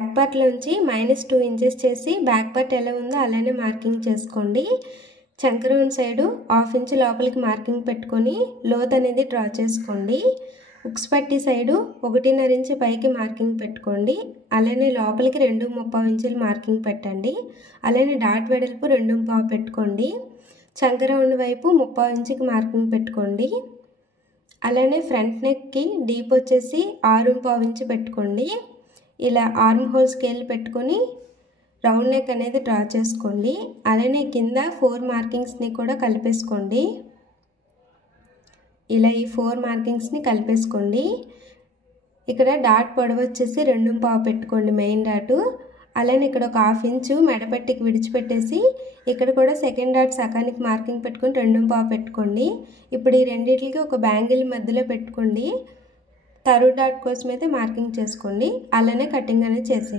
Back పార్ట్లోంచి -2 inches చేసి back part ఎలా ఉందో అలానే మార్కింగ్ చేసుకోండి. చంక రౌండ్ సైడు 1/2 ఇంచ్ లోపలికి మార్కింగ్ పెట్టుకొని లోత్ అనేది డ్రా చేసుకోండి. ఉక్స్ పట్టి సైడు 1.5 ఇంచ్ పైకి మార్కింగ్ పెట్టుకోండి. అలానే లోపలికి 2.75 ఇంచులు మార్కింగ్ పెట్టండి. అలానే డాట్ వెడల్పు 2.5 పెట్టుకోండి. చంక రౌండ్ వైపు 3/4 ఇంచుకి మార్కింగ్ పెట్టుకోండి. అలానే ఫ్రంట్ నెక్కి డీప్ వచ్చేసి 6.5 ఇంచ్ పెట్టుకోండి. ఇలా ఆర్మ్ హోల్ స్కేల్ పెట్టుకొని రౌండ్ నెక్ అనేది డ్రా చేసుకోండి. అలానే కింద 4 మార్కింగ్స్ని కూడా కలిపేసుకోండి. ఇలా ఈ 4 మార్కింగ్స్ని కలిపేసుకోండి. ఇక్కడ డాట్ పొడవు వచ్చేసి 2.5 పెట్టుకోండి మెయిన్ డాటు. అలానే ఇక్కడ ఒక 1/2 ఇంచు మెడపట్టికి విడిచిపెట్టేసి ఇక్కడ కూడా సెకండ్ డాట్ సకానికి మార్కింగ్ పెట్టుకొని 2.5 పెట్టుకోండి. ఇప్పుడు ఈ రెండింటికి ఒక బ్యాంగిల్ మధ్యలో పెట్టుకోండి. థర్డ్ డాట్ కోసం అయితే మార్కింగ్ చేసుకోండి. అలానే కటింగ్ అనేది చేసేయండి.